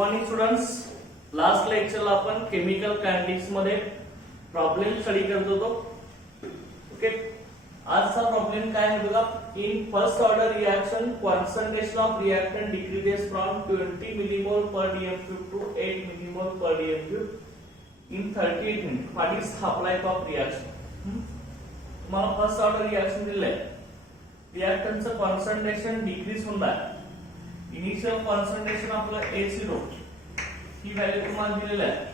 Morning students, last लेक्चरला आपण chemical kinetics मध्ये प्रॉब्लेम स्टडी करत होतो. ओके, आजचा प्रॉब्लेम काय आहे बघा. In first order reaction concentration of reactant decreases from 20 millimole per dm³ to 8 millimole per dm³ in 38 minute. What is half life of reaction. तुम्हाला फर्स्ट ऑर्डर रिएक्शन दिलंय. रिएक्टंटचं concentration decrease होणार आहे. Initial concentration आपलं A0 ही value तुम्हाला दिलेली आहे.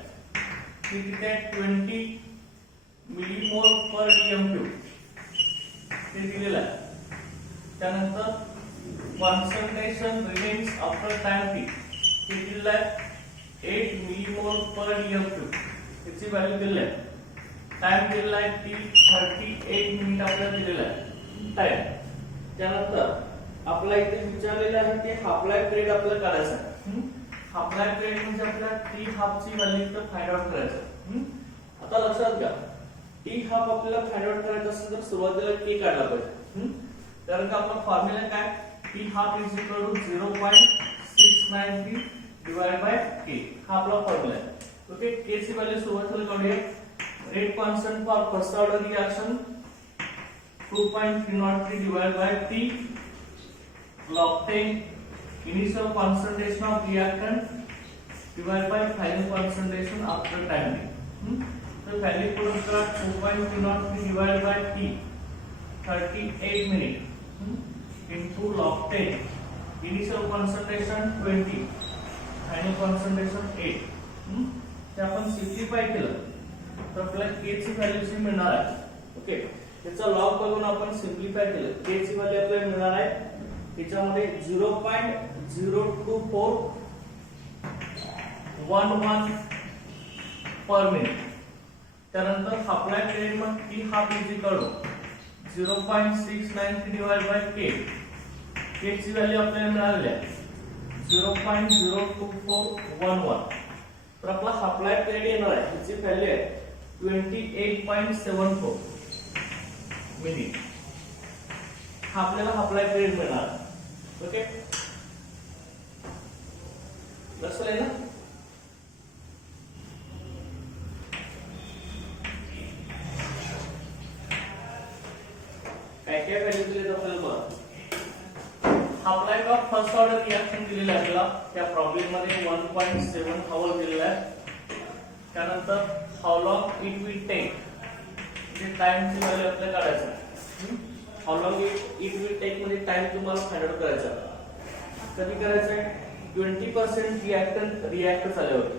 ती किती आहे 20 मिलीमोल पर dm³ ते दिलेलं आहे. त्यानंतर concentration remains after time T ते दिलेलं आहे 8 मिलीमोल पर dm³. त्याची व्हॅल्यू दिलेली आहे. टाइम दिलेला आहे टी 38 मिनिट आपल्याला दिलेला आहे टाइम. त्यानंतर आपला इथे विचारलेलं आहे की हाफ लाईफ पिरियड आपल्याला काढायचा आहे. हाफ लाईफ पिरियड म्हणजे आपल्याला टी हाफची व्हॅल्यू इथं फाइंड आउट करायचं. आता लक्षात घ्या, टी हाफ आपल्याला फाइंड आउट करायचा असेल तर सुरुवातीला के काढला पाहिजे. कारण का आपला फॉर्म्युला काय, T half is equal to 0.693 divide by K. हा आपला फॉर्म्युला आहे. ओके, के ची व्हॅल्यू सुरुवातीला काढूया. Rate constant for first order reaction 2.303 divided by T log 10 initial concentration of reactant divided by final concentration after time. So value put kara 2.303 divided by T 38 minute into log 10 initial concentration 20 final concentration 8. ते आपण simplify केलं तर आपल्याला k ची value मिळणार आहे. Okay, त्याचा log बघून आपण सिम्प्लिफाय केलं. के ची व्हॅल्यू आपल्याला मिळणार आहे त्याच्यामध्ये 0.0211 पर मिनिट. त्यानंतर हाफ लाईफ पिरियड मग T half is equal to 0.693 divide by K. K ची व्हॅल्यू आपल्याला मिळालेली आहे 0.02411. तर आपला हाफ लाईफ पिरियड येणार आहे त्याची व्हॅल्यू आहे 28.74 मिनिट. हा आपल्याला हाफ लाईफ पिरियड मिळणार. ओके, लक्षात आहे ना. काय काय व्हॅल्यू दिलेत आपल्याला बघा. Half life of first order reaction दिलेलं आहे आपल्याला. त्या प्रॉब्लेम मध्ये 1.7 आवर दिलेला आहे. त्यानंतर how long it will take म्हणजे टाइमची व्हॅल्यू आपल्याला काढायचं आहे. How long it will take म्हणजे टाइम तुम्हाला फाइंड आउट करायचा. कधी करायचं आहे 20% रिएक्टंट रिएक्ट झाल्यावरती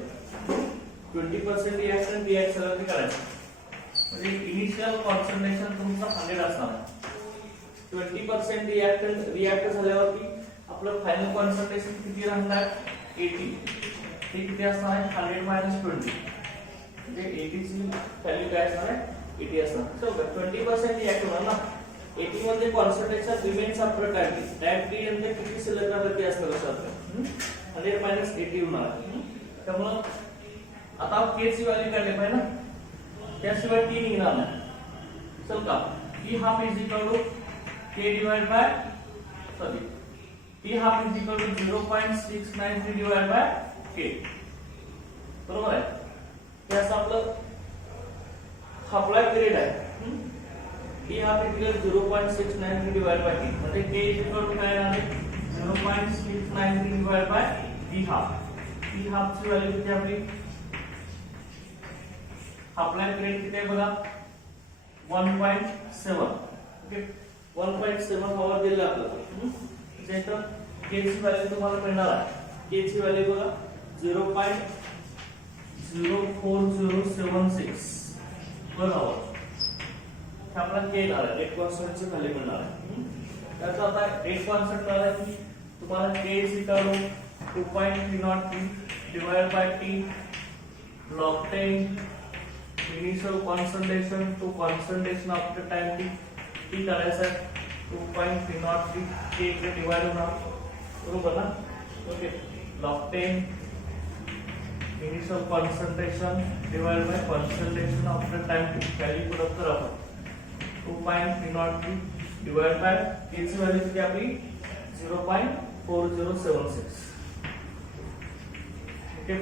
20% रिएक्टंट रिएक्ट झाल्यावरती करायचं. म्हणजे इनिशियल कॉन्सन्ट्रेशन तुमचं 100 असणार आहे. 20% रिएक्टंट रिएक्ट झाल्यावरती आपलं फायनल कॉन्सन्ट्रेशन किती राहणार 80. ते किती असणार आहे 100 - 20 म्हणजे 80 ची व्हॅल्यू काय असणार आहे 80 असणार. सो 20% रिएक्ट होणार ना. 80 मध्ये concentration remains after time T. Time T नंतर किती शिल्लक राहते असतं लक्षात घ्या. 100 - 80 होणार. त्यामुळे आता के ची व्हॅल्यू काढली पाहिजे ना, त्याशिवाय टी निघणार नाही. चल का T half is equal to K divide by T half is equal to 0.693 divide by K. बरोबर आहे. हे असं आपलं हाफ लाईफ पिरियड आहे. T half is equal to 0.693 divide by T म्हणजे के इज इक्वल टू काय आहे 0.693 divide by T half. T half ची व्हॅल्यू किती आपली हाफ लाईफ पिरियड किती आहे बघा 1.7. ओके, 1.7 आवर दिलं आपल्याला. त्याच्यानंतर के ची व्हॅल्यू तुम्हाला मिळणार आहे. के ची व्हॅल्यू बघा 0.04076 पर आवर. हे आपला के येणार आहे. रेट कॉन्स्टंटची व्हॅल्यू मिळणार आहे. त्याचा आता रेट कॉन्स्टंट मिळाला की तुम्हाला K is equal to 2.303 divide by T log 10 initial concentration to concentration after time T. T करायचं आहे 2.303 के इकडे डिवाइड होणार. बरोबर ना. Okay, log 10 initial concentration divide by concentration after time T. Value put up करा आपण 2.303 divide by के ची value किती आपली 0.4076. ओके.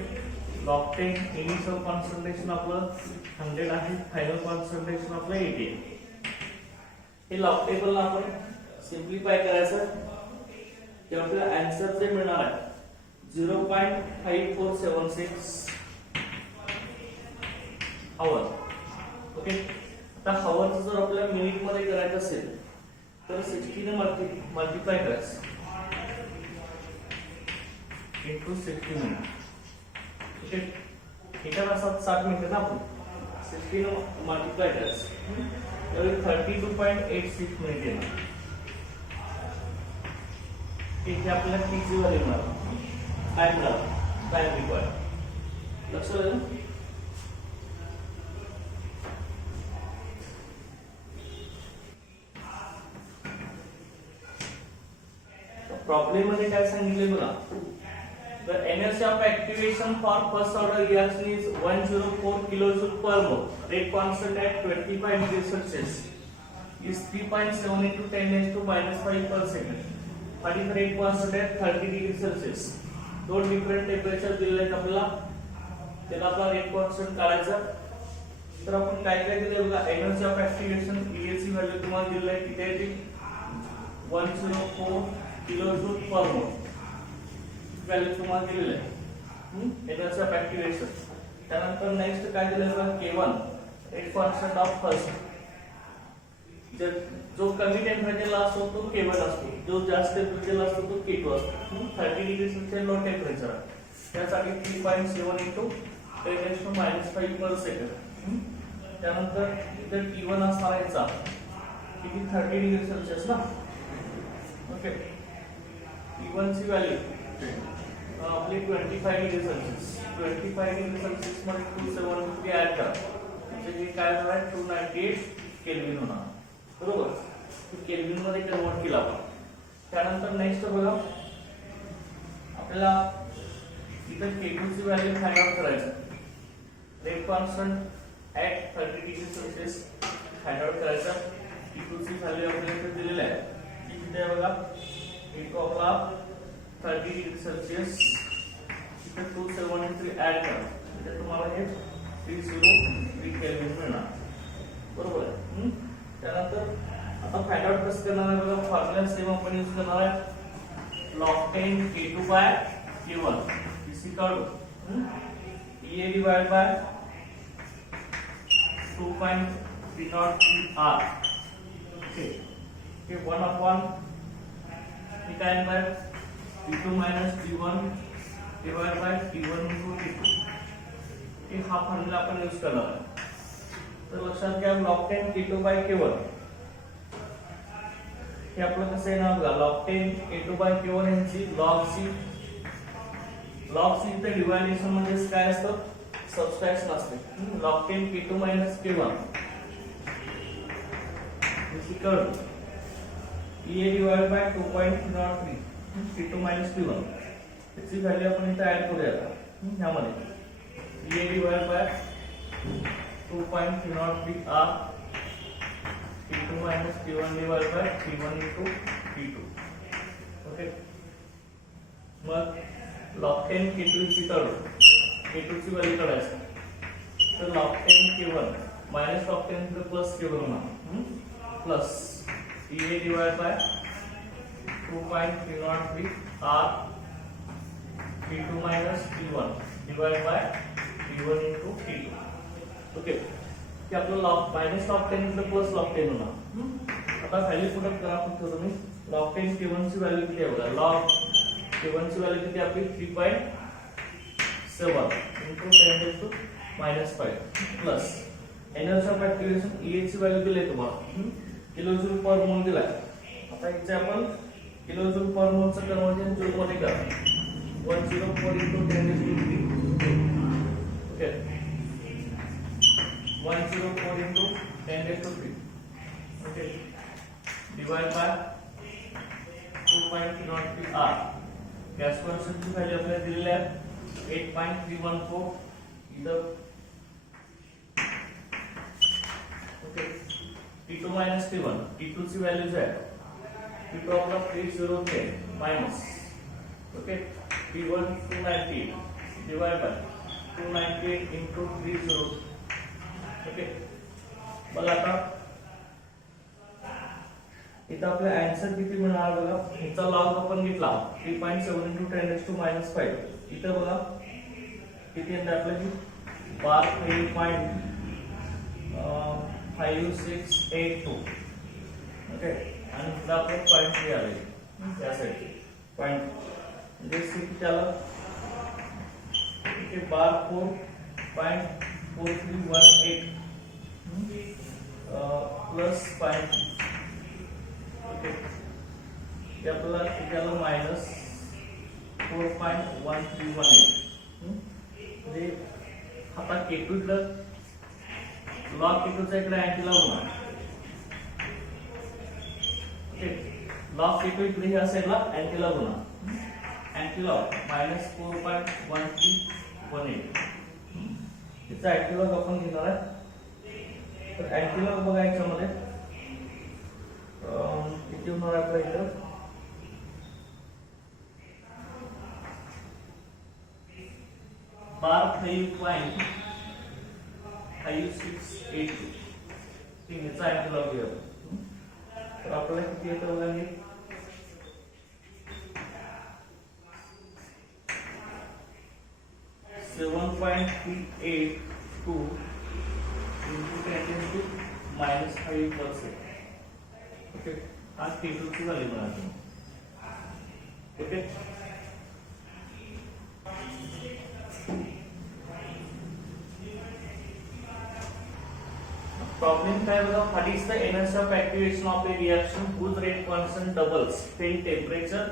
लॉकटेन इनिशियल कॉन्सन्ट्रेशन आपलं 100 आहे, फायनल कॉन्सन्ट्रेशन आपलं 80 आहे. हे लॉग टेबलला आपण सिम्प्लिफाय करायचं की आपल्याला आन्सर जे मिळणार आहे 0.5476 आवर. ओके. आता हवरचं जर आपल्याला मिनिट मध्ये करायचं असेल तर 60 ने मल्टिप्लाय करायचं इंटू 60 मिनिट. ओके. एका तासात 60 मिनिटं ना आपण 60 ने मल्टिप्लाय करायचं तर 32.86 मिनिट येणार. इथे आपल्याला टीची व्हॅल्यू मिळाली, टाइम मिळाला, टाइम रिक्वायर्ड. लक्षात आलं. प्रॉब्लेम मध्ये काय सांगितले बघा. The energy of activation for first order reaction is 104 kilojoule per mole. Rate constant at 25 degrees Celsius is 3.7 into 10 raised to -5 per second. What is the rate constant at 30 degrees Celsius? दोन different temperature दिलेले आहेत आपल्याला, त्याला आपला rate constant काढायचा. तर आपण काय काय दिले बघा. एनर्जी ऑफ ऍक्टिव्हेशन ईएची व्हॅल्यू तुम्हाला दिलेली आहे, किती आहे ती 104 किलोजूल पर मोल व्हॅल्यू तुम्हाला दिलेली आहे एनर्जी ऑफ ऍक्टिव्हेशन. त्यानंतर नेक्स्ट काय दिलं बघा K1 rate constant of first. जो कमी टेम्परेचरला असतो तो K1 असतो, जो जास्त टेम्परेचरला असतो तो K2 असतो. 30 डिग्री सेल्सिअस लो टेम्परेचर आहे, त्यासाठी 3.7 into 10 raised to -5 per second. त्यानंतर इथे T1 असणार आहे याचा किती 30 डिग्री सेल्सिअस ना. ओके. T1 ची व्हॅल्यू आपली 25 डिग्री सेल्सिअस. 25 डिग्री सेल्सिअस मध्ये 273 ऍड करा म्हणजे हे काय होणार आहे 298 केल्विन होणार. बरोबर. केल्विन मध्ये कन्वर्ट केला आपण. त्यानंतर नेक्स्ट बघा आपल्याला इथे K2 ची व्हॅल्यू फाइंड आउट करायचं. Rate constant at 30 degree Celsius find out करायचा. K2 ची व्हॅल्यू आपल्याला इथे दिलेली आहे, किती आहे बघा. K2 आपला 30 डिग्री सेल्सिअस इथे 273 ऍड करा म्हणजे तुम्हाला हे 303 केल्विन मिळणार. बरोबर आहे. त्यानंतर आता फाइंड आउट कसं करणार आहे बघा. फॉर्म्युला सेम आपण यूज करणार आहे. log 10 K2 by K1 is equal to EA divided by 2.303R. Okay. Okay, 1 upon काय bye T2 minus T1 divided by T1 into T2. हे हा फॉर्म्युला आपण यूज करणार आहे. तर लक्षात घ्या log 10 K2 by K1 हे आपलं कसं आहे ना बघा. log 10 K2 by K1 यांची log C इथे डिव्हायडेशन म्हणजे काय असतं सबट्रॅक्शन असते. log 10 K2 minus K1 is equal to EA divided by 2.03 T2 minus T1. त्याची व्हॅल्यू आपण इथे ऍड करूया ह्यामध्ये. EA divided by 2.03R T2 minus T1 divided by T1 into T2. Okay. मग log 10 K2 ची काढू. K2 ची value काढायची. तर log 10 K1 minus log 10 plus K1 होणार. Plus EA divided by 2.303 R T2 minus T1 divided by T1 into T2. Okay. की आपलं log minus log 10 plus log 10 होणार. आता व्हॅल्यू पुट अप करा फक्त तुम्ही. log 10 K1 ची व्हॅल्यू किती आहे बघा. log K1 ची व्हॅल्यू किती आपली 3.7 into 10 raised to -5 plus energy of activation EA ची व्हॅल्यू दिली आहे तुम्हाला किलोजूल पर मोल दिलाय. आता इथे आपण किलोजूल पर मोलचं कन्वर्जन जूल मध्ये करा. 104 into 10 raised to 3. Okay. 104 into 10 raised to 3. Okay. Divide by 2.03 R. Gas कॉन्स्टंटची व्हॅल्यू आपल्याला दिलेली आहे 8.314. इथं T2 minus T1. T2 ची व्हॅल्यू आहे T2 आपला 3010 minus. Okay. T1 290 divide by 298 into 30. Okay, बघा आता इथं आपला आन्सर किती मिळणार बघा. ह्याचा लॉग आपण घेतला 3.7 into 10 raised to -5. इथं बघा किती येणार आपल्याला 5.5682. ओके, आणि इथं आपलं पॉईंट 3 आले त्यासाठी पॉईंट म्हणजे किती झालं इथे 4.4318 प्लस पॉईंट. ओके, ते आपल्याला किती आलं -4.1318. म्हणजे आता K2 इकडं लॉग K2चा इकडे अँटी लावू. ओके, लॉग K2 इकडे ह्या साईडला अँटी लावू ना. Anti log -4.1318. त्याचा अँटी लॉग आपण घेणार आहे. तर अँटी लॉग बघा याच्यामध्ये किती होणार आपल्या इथं 5.5682. ठीक आहे, चा अँटी लॉग घेऊया. तर आपल्याला किती येतं बघा हे 7.382 into 10 to -5%. ओके, हा K2 ची व्हॅल्यू मिळाली. ओके, प्रॉब्लेम काय बघा. What is the energy of activation of A reaction whose rate constant doubles when temperature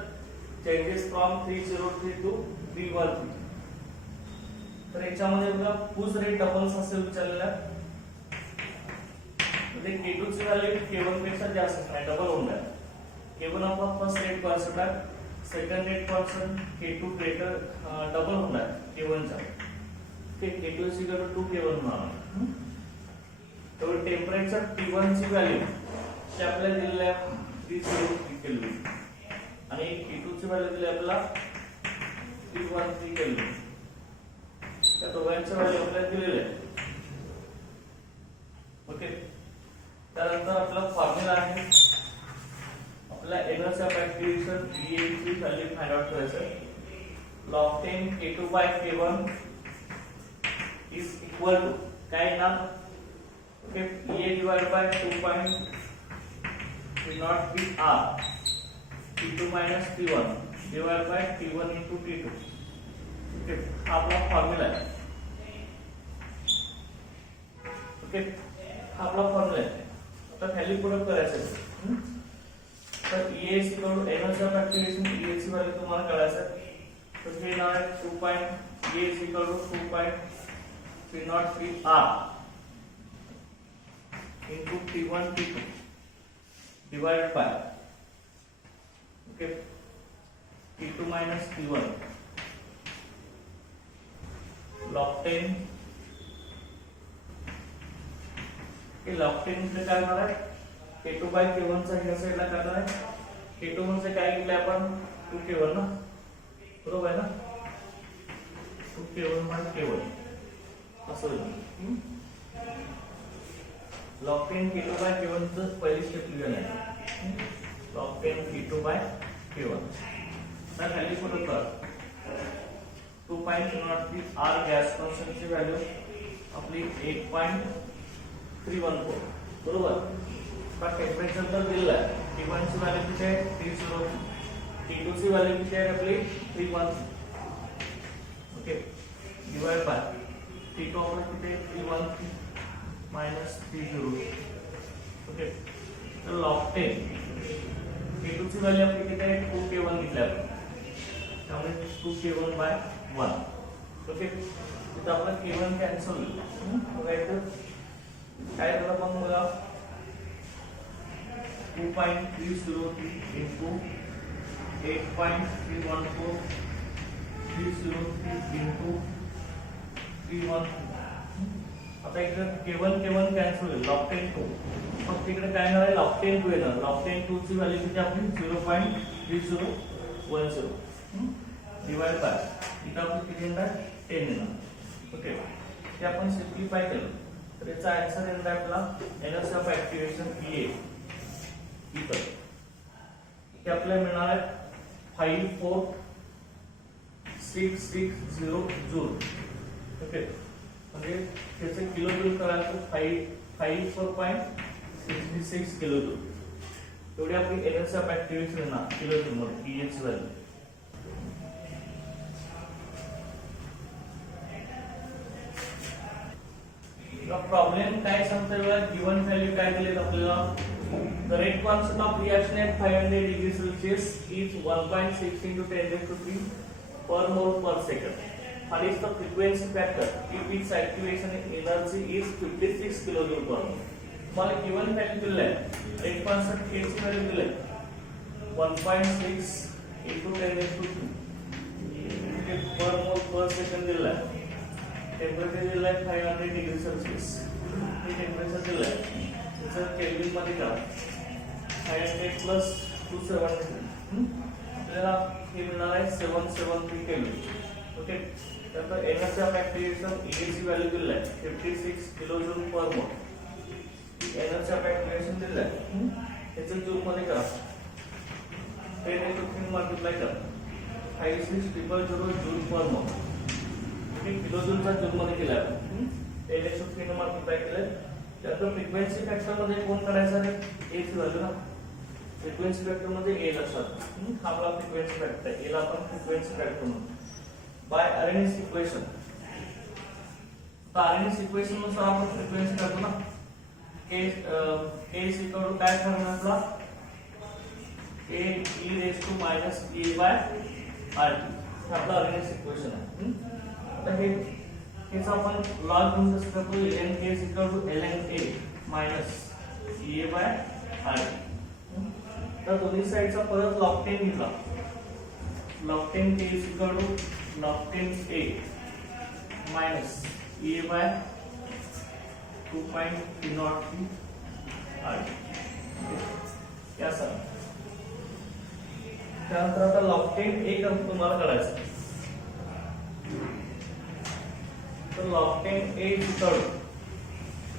changes from 303 to 313. तर याच्यामध्ये बघा whose rate doubles असे विचारलेलं आहे. म्हणजे K2 ची व्हॅल्यू K1 पेक्षा जास्त आहे, डबल होणार. K1 आपला फर्स्ट रेट कॉन्स्टंट आहे, second rate constant K2 greater double होणार K1 चा. Okay, K2 is equal to 2 K1 होणार. तर टेम्परेचर T1 ची व्हॅल्यू ते आपल्याला दिलेली आहे 303 केल्विन आणि T2 ची व्हॅल्यू दिली आपल्याला 313 केल्विन. त्या दोघांच्या व्हॅल्यू आपल्याला दिलेले आहे. ओके, त्यानंतर आपला फॉर्म्युला आहे आपला एनर्जी ऑफ एक्टिवेशन EA ची व्हॅल्यू फाइंड आउट करायचं आहे. log 10 K2 by K1 is equal to काय ना. Okay, EA divided by 2.303R T2 minus T1 divided by T1 into T2. Okay, हा आपला फॉर्म्युला आहे. ओके, हा आपला फॉर्म्युला आहे. आता व्हॅल्यू पुट अप करायचं आहे. तर EA is equal to energy of activation EA ची व्हॅल्यू तुम्हाला कळायचं आहे. तर हे नाव आहे 2.EA is equal to 2.303R into T1 T2 divided by okay T2 minus T1 log 10. okay, log 10 इथे काय होणार आहे K2 by K1 चा ह्या साईडला करणार आहे. K2 म्हणजे काय घेतलं आपण 2K1 ना, बरोबर आहे ना. 2K1 by K1 असं होईल. log 10 K2 by K1 चं पहिली स्टेप लिहिलं आहे. log 10 K2 by K1 तर व्हॅल्यू पुट कर 2.03 R गॅस कॉन्स्टंट ची व्हॅल्यू आपली 8.314 बरोबर. का टेम्परेचर तर दिलेलं आहे. T1 ची व्हॅल्यू किती आहे 303, T2 ची व्हॅल्यू किती आहे आपली 313. ओके, डिवाइड बाय T2 आपलं किती आहे 313 minus 30. ओके, तर log 10 K2 ची व्हॅल्यू आपली किती आहे 2K1 घेतली आपण, त्यामुळे 2K1 by 1. ओके, इथं आपला K1 कॅन्सल होईल. बघा इथं काय झालं पण बघा 2.303 into 8.314 303 into 313. आता इकडे K1 कॅन्सल होईल. log 10 2 फक्त इकडे काय येणार आहे log 10 2 येणार. log 10 2 ची व्हॅल्यू किती आपली 0.3010 डिवाइड बाय इथं आपली किती येणार 10 येणार. ओके, ते आपण सिम्प्लिफाय केलं तर याचा आन्सर येणार आपला एनर्जी ऑफ ऍक्टिव्हेशन EA इथं हे आपल्याला मिळणार आहे 54660 जूल. ओके, म्हणजे त्याचे किलो जूल करायचं 54.66 किलो जूल एवढी आपली एनर्जी ऑफ ऍक्टिव्हेशन येणार किलो जूल मध्ये EA ची व्हॅल्यू. प्रॉब्लेम काय सांगतोय बघा, गिवन व्हॅल्यू काय दिलेत आपल्याला. The rate constant of reaction at 500 degree Celsius is 1.6 into 10⁻³ per mole per second. What is the frequency factor if its activation energy is 56 kilojoule per mole. मला given value दिले आहे, rate constant के ची value दिले 1.6 into 10⁻³ per mole per second दिले आहे. Temperature दिलं आहे 500 degree Celsius. हे टेम्परेचर दिलं आहे त्याचं केल्विन मध्ये करा 500 प्लस 270 आपल्याला हे मिळणार आहे 773 केल्विन. ओके, तर एनर्जी ऑफ ऍक्टिव्हेशन EA ची व्हॅल्यू दिली आहे 56 किलो जूल पर मोल. एनर्जी ऑफ ऍक्टिव्हेशन दिलं आहे त्याचं जूल मध्ये करा 10⁻³ मल्टिप्लाय करा 5600 जूल पर मोल. किलो जूलचा जूल मध्ये केला आपण 10⁻³ ने मल्टिप्लाय केलं. त्यानंतर फ्रिक्वेन्सी फॅक्टर मध्ये कोण करायचं आहे ए ची व्हॅल्यू ना. फ्रिक्वेन्सी फॅक्टर मध्ये ए लक्षात हा आपला फ्रिक्वेन्सी फॅक्टर आहे. एला आपण फ्रिक्वेन्सी फॅक्टर म्हणतो बाय आर्हेनियस इक्वेशन. तर आर्हेनियस इक्वेशन नुसार आपण फ्रिक्वेन्सी काढतो ना. के इज इक्वल टू काय फॉर्म्युला आपला a e⁻ - RT हा आपला आर्हेनियस इक्वेशन आहे. आता हेच आपण लॉग घेऊन कसं करतो ln k is equal to ln a minus EA/RT. तर दोन्ही साइडचा परत log 10 घेतला. log 10 k is equal to log 10 a minus EA/2.303 RT. या सर त्यानंतर आता log 10 a तुम्हाला करायचं. तर log 10 a equal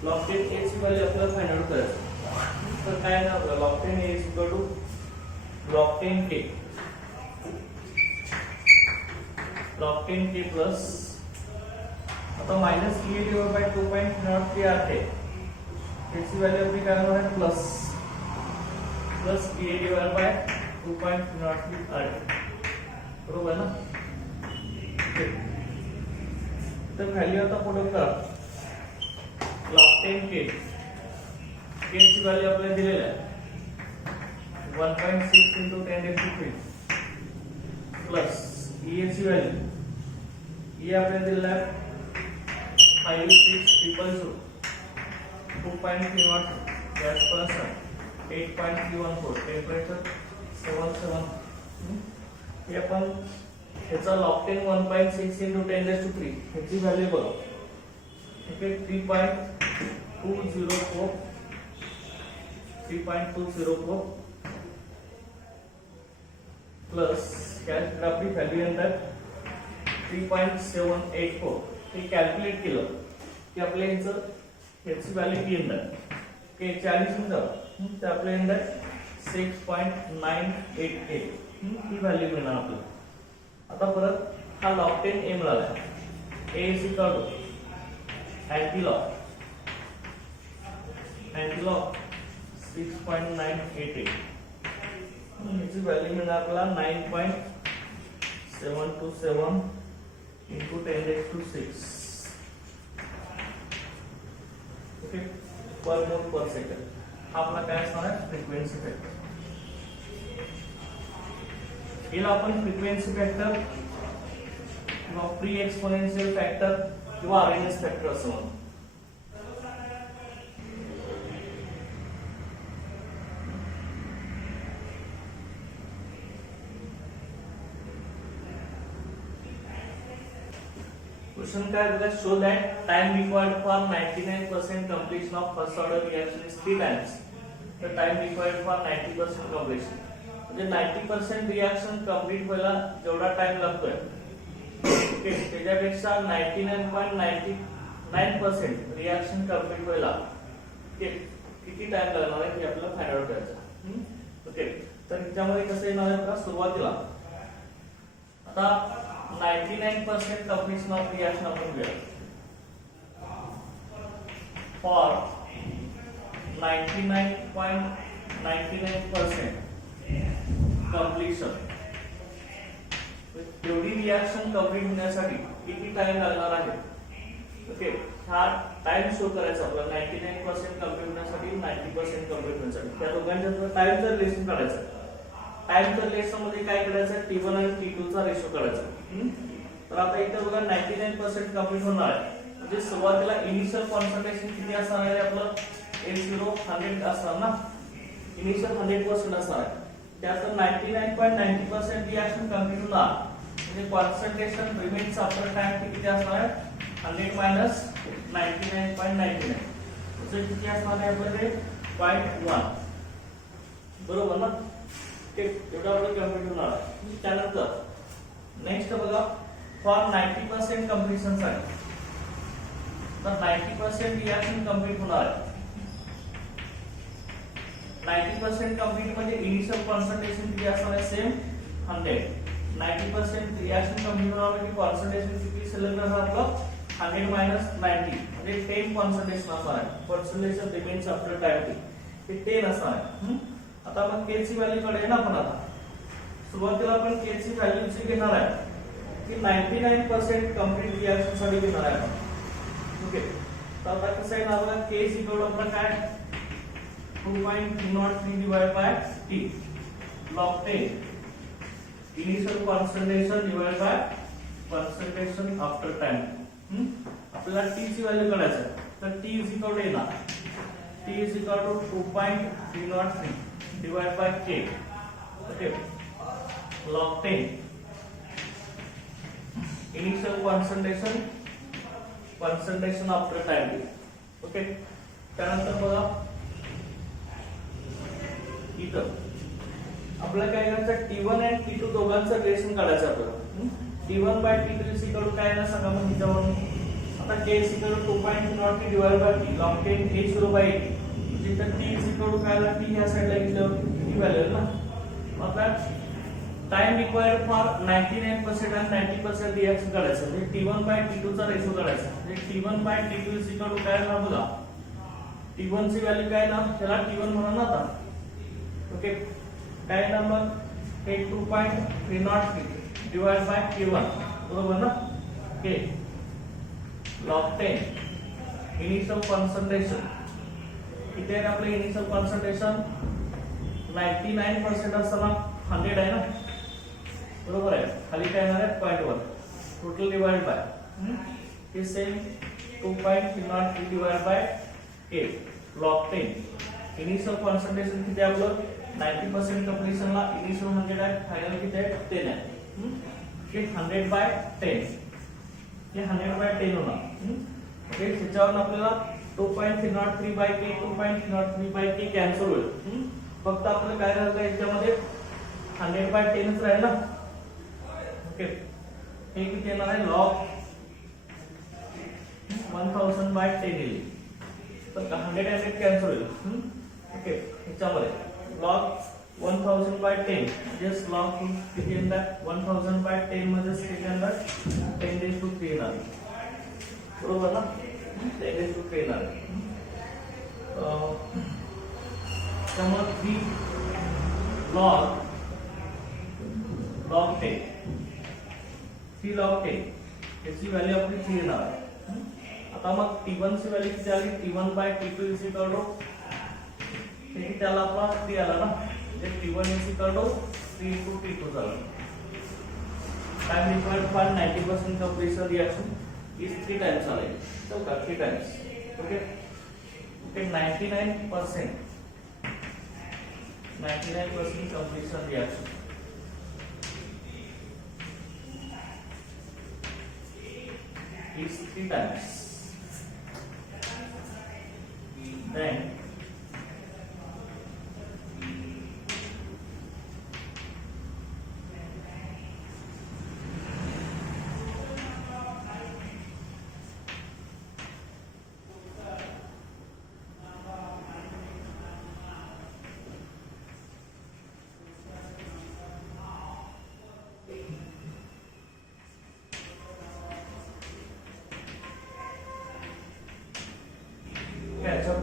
log 10 a ची व्हॅल्यू आपल्याला फाइंड आउट करायची. तर काय आहे आपल्याला log 10 a equal to log 10 k plus आता माइनस EA/2.03 आहे त्याची व्हॅल्यू आपली काय होणार आहे प्लस EA/2.03 आहे. बरोबर ना. तर व्हॅल्यू आता पुढे करा log 10 k ची व्हॅल्यू आपल्याला दिलेली आहे 1.6 into 10⁻³ प्लस EA ची व्हॅल्यू E आपल्याला दिलेला आहे 5600 2.3 गॅस पर्सन 8.314 टेम्परेचर 77. हे आपण ह्याचा log 10 1.6 into 10⁻³ ह्याची व्हॅल्यू बघा. ओके 3.204 प्लस काय आपली व्हॅल्यू येणार 3.784. हे कॅल्क्युलेट केलं की आपल्या ह्याची व्हॅल्यू किती येणार ओके 40 जाऊ तर आपल्या येणार 6.988 ही व्हॅल्यू मिळणार आपल्याला. आता परत हा log 10 a मिळाला. a इज इक्वल टू अँटीलॉग 6.988 याची व्हॅल्यू मिळणार आपल्याला 9.727 into 10⁻⁶. ओके पर मोल पर सेकंड हा आपला काय असणार आहे फ्रिक्वेन्सी फॅक्टर. याला आपण फ्रिक्वेन्सी फॅक्टर किंवा प्री एक्सपोनेन्शियल फॅक्टर किंवा आरएनएस फॅक्टर असं म्हणतो. क्वेश्चन काय बघा show that time required for 99% completion of first order reaction is 3 times the time required for 90% completion. म्हणजे 90% रिएक्शन कंप्लीट व्हायला जेवढा टाइम लागतोय ओके त्याच्यापेक्षा 99.99% रिएक्शन कंप्लीट व्हायला किती टाइम लागणार आहे हे आपल्याला फाइंड आउट करायचं. ओके तर ह्याच्यामध्ये कसं येणार आहे बघा सुरुवातीला आता 99% कंप्लीशन ऑफ रिएक्शन आपण घेऊया. फॉर 99.99% कंप्लीशन एवढी रिएक्शन कंप्लीट होण्यासाठी किती टाइम लागणार आहे. ओके हा टाइम शो करायचा आपल्याला 99% कंप्लीट होण्यासाठी 90% कंप्लीट होण्यासाठी त्या दोघांच्या टाइमचा रिलेशन काढायचा. टाइमच्या रिलेशन मध्ये काय करायचं T1 आणि T2 चा रेशो काढायचा. तर आता इथे बघा 99% कंप्लीट होणार आहे म्हणजे सुरुवातीला इनिशियल कॉन्संट्रेशन किती असणार आहे आपलं H0 100 असणार ना. इनिशियल 100% असणार आहे त्यात 99.90% रिएक्शन कंप्लीट होणार म्हणजे कॉन्संट्रेशन रिमेन्स आफ्टर टाइम किती असणार आहे 100 मायनस 99.99 म्हणजे किती असणार आहे आपल्याकडे 0.1 बरोबर ना. ते एवढा आपलं कंप्लीट होणार आहे. त्यानंतर नेक्स्ट बघा फॉर 90% कंप्लीशन साठी तर 90% रिएक्शन कंप्लीट होणार आहे. 90% कंप्लीट म्हणजे इनिशियल कॉन्संट्रेशन किती असणार आहे सेम 100. 90% रिएक्शन कंप्लीट होणार म्हणजे कॉन्संट्रेशन किती शिल्लक राहणार आपलं 100 मायनस 90 म्हणजे 10 कॉन्संट्रेशन असणार आहे. कॉन्संट्रेशन रिमेन्स आफ्टर टाइम हे 10 असणार आहे. आता आपण K ची व्हॅल्यू काढूया ना आपण आता सुरुवातीला आपण K ची व्हॅल्यू जी घेणार आहे की 99% कंप्लीट रिएक्शन साठी घेणार आहे आपण. ओके तर आता कसं आहे ना बघा K ची व्हॅल्यू आपला काय 2.303 divided by T log 10 initial concentration divided by concentration after time. आपल्याला T ची व्हॅल्यू काढायची आहे तर T is equal to येणार T is equal to 2.303 divided by K. Okay log 10 initial concentration after time. Okay त्यानंतर बघा इथं आपल्याला काय करायचं T1 आणि T2 दोघांचं रिलेशन काढायचं आपल्याला. T1 by T2 is equal to काय ना सांगा मग हिच्यावरून आता K is equal to 2.03 divided by T log 10 H0 by 80 म्हणजे इथं T is equal to काय आला T ह्या साइडला घेतल्यावर किती व्हॅल्यू आहे ना आपला टाइम रिक्वायर्ड फॉर 99% आणि 90% रिएक्शन काढायचं म्हणजे T1 by T2 चा रेशो काढायचा म्हणजे T1 by T2 is equal to काय ना बघा T1 ची व्हॅल्यू काय ना त्याला T1 म्हणा ना आता. ओके काय ना मग हे 2.303 divided by K1 बरोबर ना. K log 10 इनिशियल कॉन्संट्रेशन किती आहे आपलं इनिशियल कॉन्संट्रेशन 99% असताना 100 आहे ना बरोबर आहे खाली काय येणार आहे 0.1 टोटल डिवाइड बाय हे same 2.303 divided by K log 10 initial concentration किती आहे आपलं 90% कंप्लीशनला इनिशियल 100 आहे फायनल किती आहे 10 आहे. हे 100 by 10 हे 100 by 10 होणार. ओके त्याच्यावर आपल्याला 2.303 by K 2.303 by K cancel होईल. फक्त आपल्याला काय राहिलं याच्यामध्ये 100 by 10 च राहील ना. ओके हे किती येणार आहे log 1000 by 10 येईल तर 100 कॅन्सल होईल. ओके याच्यामध्ये log 1000 by 10 just log किती येणार 1000 by 10 मध्ये किती येणार 10 raised to 3 येणार बरोबर ना 10 raised to 3 येणार. त्यामुळे 3 log 10 3 log 10 याची व्हॅल्यू आपली 3 येणार आहे. आता मग T1 ची व्हॅल्यू किती आली T1 by T2 is equal to हे त्याला आपला 3 आला ना म्हणजे T1 is equal to 3 into T2 झाला. Time required for 90% completion reaction is 3 times आले तो का 3 times. Okay okay 99% completion reaction is 3 times. Then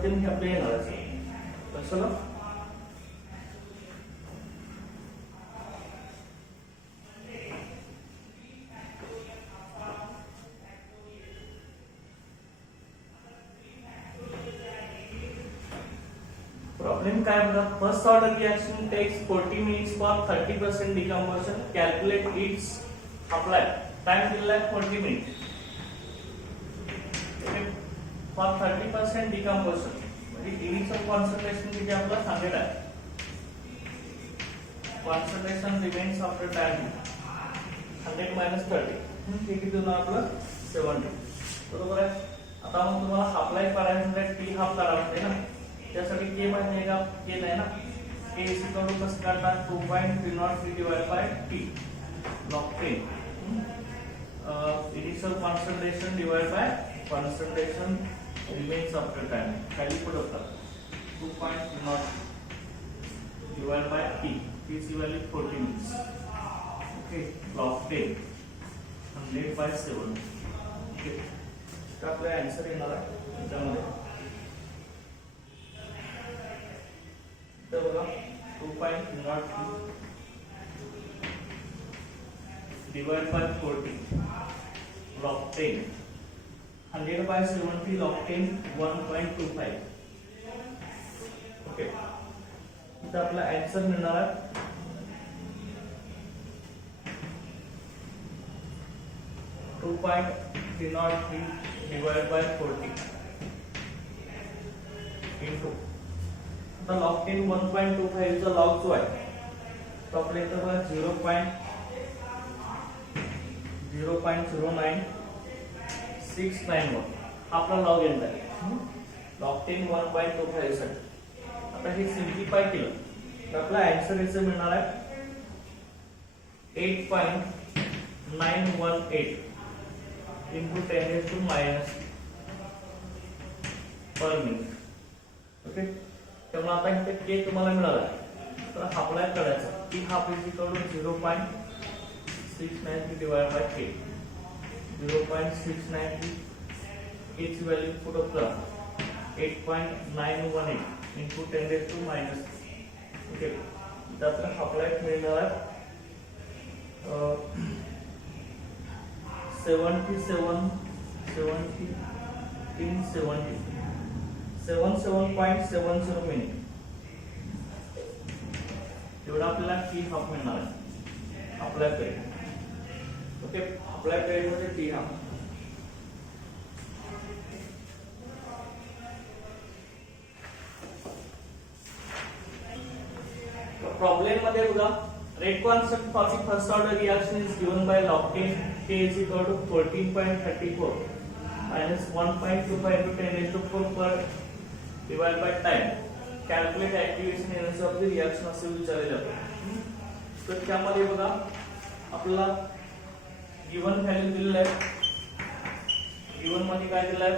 पद्धतीने हे आपले येणार आहे. चला प्रॉब्लेम काय बघा. First order reaction takes 40 minutes for 30% decomposition. Calculate its apply. Time दिलेला आहे 40 minutes. For 30% decomposition म्हणजे इनिशियल कॉन्सन्ट्रेशन किती आपल्याला सांगितलं आहे. Concentration remains after time 100 minus 30. हे किती होणार आपलं 70. बरोबर आहे. आता मग तुम्हाला हाफ लाईफ काढायचं म्हणजे टी हाफ काढायचं आहे ना. त्यासाठी के माहिती आहे का. के नाही ना. के इज इक्वल टू कसं काढणार 2.303 divide by T log 10. Initial concentration divide by concentration remains after time. खाली पुढं करा 2.3 डिवाइड बाय टी. टी ची value 40 minutes. Okay log 10 100 by 7. Okay तर आपला आन्सर येणार आहे त्यामध्ये. तर बघा 2.03 divide by 40 log 10 100 by 70 log 10 1.25. Okay इथं आपला आन्सर मिळणार आहे 2.303 डिवाइड बाय 40 into आता log 10 1.25 चा log जो आहे तो आपल्या इथं बघा 0.09691 आपला log येणार आहे. log 10 1.25 साठी आता हे सिम्प्लिफाय केलं तर आपला आन्सर याचं मिळणार आहे 8.918 into 10 raised to minus per minute. Okay त्यामुळे आता इथे के तुम्हाला मिळाला तर हाफलाय करायचा की half is equal to 0.693 divide by K. 0.693 K ची व्हॅल्यू पुट अप करा 8.918 into 10 raised to minus. Okay त्यात हाफलाय मिळणार आहे 77.70 मिनिट एवढा आपल्याला टी हाफ मिळणार आहे apply period. Okay apply period मध्ये टी हाफ. प्रॉब्लेम मध्ये बघा rate constant for the first order reaction is given by log 10 k is equal to 14.34 minus 1.25 into 10 raised to 4 per divided by time. Calculate activation energy of the reaction असे विचारले जाते. तर त्यामध्ये बघा आपल्याला given value दिलेलं आहे. Given मध्ये काय दिलं आहे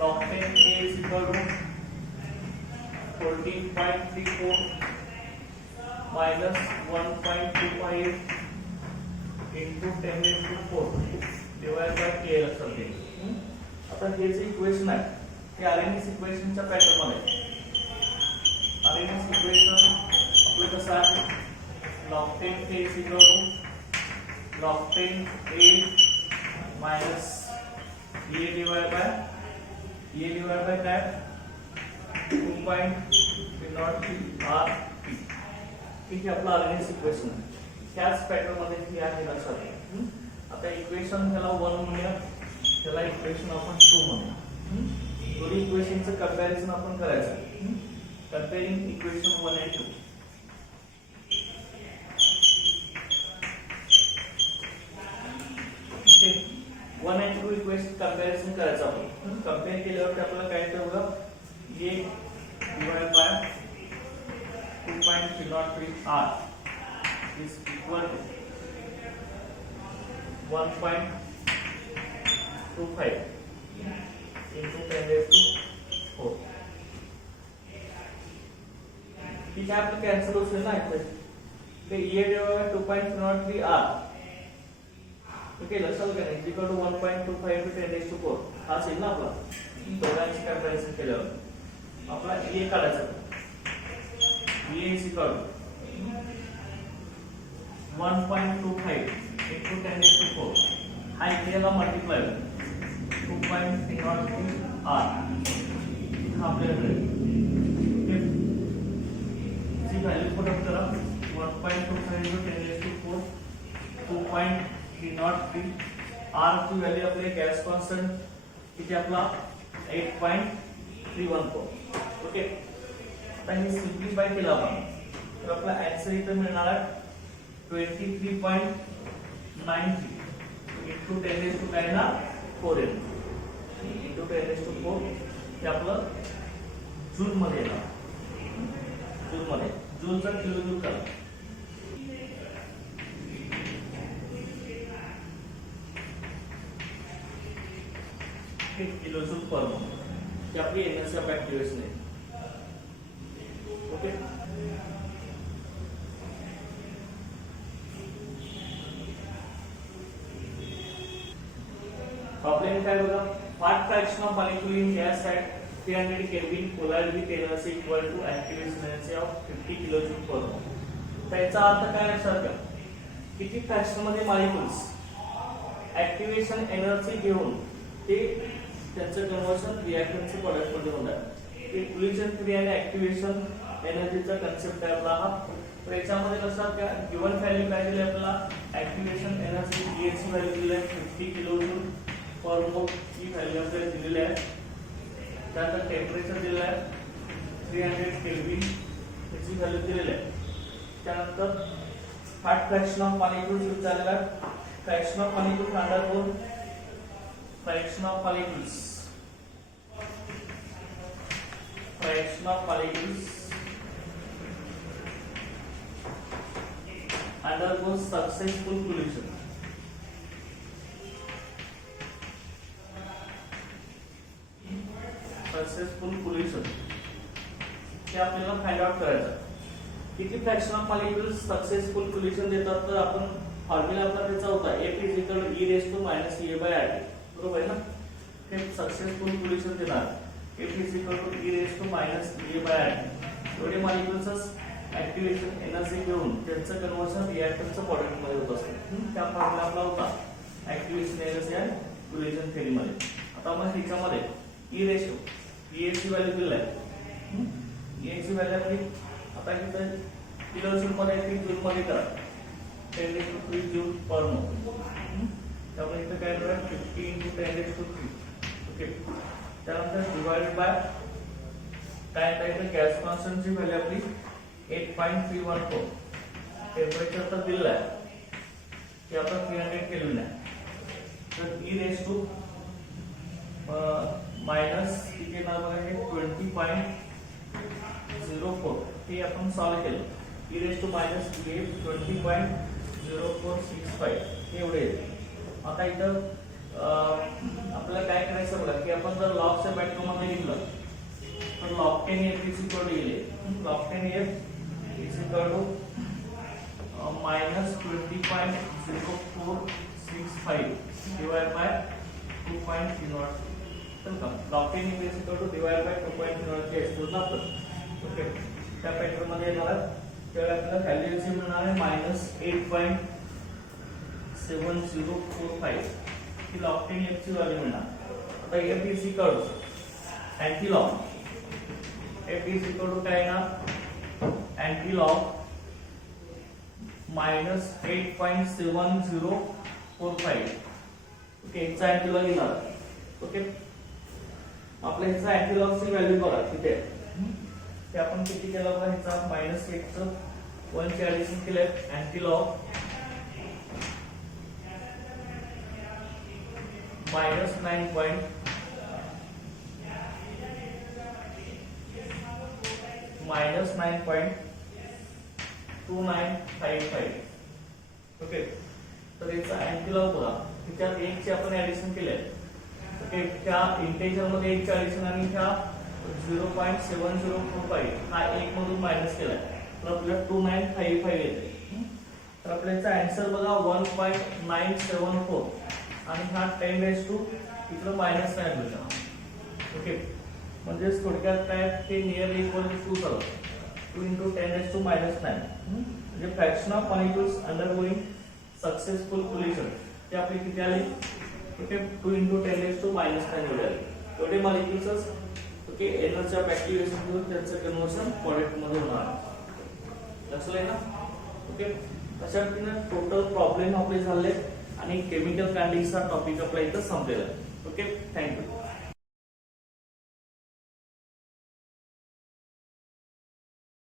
log 10 k is equal to 14.34 minus 1.25 into 10 raised to 4 divided by k लक्षात घ्या. आता हे जे इक्वेशन आहे ते आरएमएस इक्वेशनच्या पॅटर्न मध्ये. आरएमएस इक्वेशन आपलं कसं आहे log 10 k is equal to log 10 a minus e divided by काय 2.03 r. ठीक आहे आपला आरएमएस इक्वेशन आहे. त्याच पॅटर्न मध्ये हे आहे लक्षात घ्या. आता इक्वेशन ह्याला 1 म्हणूया त्याला इक्वेशन आपण 2 म्हणूया. दोन्ही इक्वेशनचं कंपॅरिझन आपण करायचं. Comparing equation 1 and 2. Okay 1 and 2 equation comparison करायचं आपण. कंपेअर केल्यावर आपल्याला काय येतं बघा a divide by 2.303 r is equal to 1.25 into 10 raised to 4. ठीक है आपलं कॅन्सल होईल ना इथे ते e डिवाइड 2.03 r. ओके लक्षात घ्या is equal to 1.25 into 10 raised to 4 हा असेल ना आपला. दोघांची कंपॅरिझन केल्यावर आपला ए काढायचा. ए is equal 1.25 into 10 raised to 4. हा इथे याला मल्टिप्लाय 2.03 r हा आपल्याकडे ची व्हॅल्यू पुट अप करा. 1.25 into 10 raised to 4 2.303 r ची व्हॅल्यू आपली गॅस कॉन्स्टंट इथे आपला 8.314. ओके, आता हे सिम्प्लिफाय केलं आपण तर आपला आन्सर इथे मिळणार आहे 23.93 into 10 raised to काय ना 4 into 10 raised to 4 हे आपलं जूल मध्ये येणार. जूल मध्ये जूलचा किलो जूल करा. किलो जूल पर मोल ही आपली एनर्जी ऑफ एक्टिवेशन आहे. ओके, प्रॉब्लेम काय बघा. Part fraction of molecule in gas at 300 kelvin collide with energy equal to activation energy of 50 kilo joule per mole. त्याचा अर्थ काय लक्षात घ्या. किती फ्रॅक्शन मध्ये मॉलिक्यूल्स एक्टिवेशन एनर्जी घेऊन ते त्यांचं कन्व्हर्शन रिएक्टन्सचे प्रोडक्ट मध्ये होणार. ते कोलिजन क्रिया आणि एक्टिवेशन एनर्जीचा कन्सेप्ट आहे आपला हा. तर याच्यामध्ये लक्षात घ्या गिवन व्हॅल्यू काय दिली आपल्याला. एक्टिवेशन एनर्जी ची व्हॅल्यू दिली आहे 50 किलो जूल पर मोल ही व्हॅल्यू आपल्याला दिलेली आहे. त्यानंतर टेम्परेचर दिलेलं आहे 300 केल्विन त्याची व्हॅल्यू दिलेली आहे. त्यानंतर पार्ट फ्रॅक्शन ऑफ मॉलिक्यूल्स विचारलेला आहे. Fraction of molecules undergone fraction of molecules undergoes successful collision. हे आपल्याला फाइंड आउट करायचं. किती fraction of molecules successful collision देतात तर आपण फॉर्म्युला आपला त्याचा होता F = e⁻⁻ बरोबर आहे ना. हे सक्सेसफुल कोलिशन देणार F = e⁻⁻. एवढे मॉलिक्यूल्स ऍक्टिव्हेशन एनर्जी घेऊन त्यांचं कन्व्हर्शन रिएक्टन्सच्या प्रोडक्ट मध्ये होत असतं. त्या फॉर्म्युला आपला होता ऍक्टिव्हेशन एनर्जी आणि कोलिशन थेअरी मध्ये. आता मग ह्याच्यामध्ये e ची व्हॅल्यू दिली आहे. e ची व्हॅल्यू आपली आता इथे किलो जूल मध्ये जूल मध्ये करा 10 raised to 3 जूल पर मोल. त्यामुळे इथे काय करूया 50 into 10 raised to 3. ओके, त्यानंतर डिवाइडेड बाय काय इथे गॅस कॉन्स्टंटची व्हॅल्यू आपली 8.314. टेम्परेचर तर दिलेलं आहे की आपण 300 केल्विन आहे. तर e⁻ इथे नाव बघा हे 20.04 हे आपण सॉल्व केलं. e⁻20.0465 हे एवढे येते. आता इथं आपल्याला काय करायचं बघा की आपण जर लॉगच्या व्हॅल्यू मध्ये लिहिलं तर log 10 F = येईल. log 10 F = -20.0465 divided by 2.30. तर log 10 F = divided by 2.30 चे असतो ना. ओके, त्या पॅटर्न मध्ये येणार त्यावेळी आपल्याला व्हॅल्यू जी मिळणार आहे -8.7045 ही log 10 F ची व्हॅल्यू मिळणार. आता F = अँटी-लॉग F = काय ना अँटी-लॉग -8.7045. ओके, ह्याचा अँटी-लॉग येणार. ओके, आपल्या ह्याचा अँटी-लॉगची व्हॅल्यू बघा किती आहे ते आपण किती केलं बघा. ह्याचा -1 चं 1 ची ऍडिशन केलं अँटी-लॉग -9.2955. ओके, तर याचा अँटी-लॉग बघा त्याच्यात 1 ची आपण ऍडिशन केले. ओके, त्या इंटिजर मध्ये 1 ची ऍडिशन आणि त्या 0.7045 हा 1 मधून मायनस केलाय तर आपल्याला 2955 येते. तर आपल्याचा आन्सर बघा 1.974 आणि हा 10 raised to इकडे -9 होईल. ओके, म्हणजेच थोडक्यात काय हे नियर इक्वल टू झालं 2 into 10 to minus 9. म्हणजे fraction of molecules undergoing successful collision ते आपली किती आली? ओके, 2 into 10 to minus 9 एवढे आले. एवढे molecules okay energy of activation घेऊन त्याचं कन्व्हर्शन प्रोडक्ट मध्ये होणार. लक्षात आहे ना? ओके, अशा रीतीने टोटल प्रॉब्लेम आपले झाले आणि केमिकल काइंडिंगचा टॉपिक आपला इथं संपलेला आहे. Okay, thank you.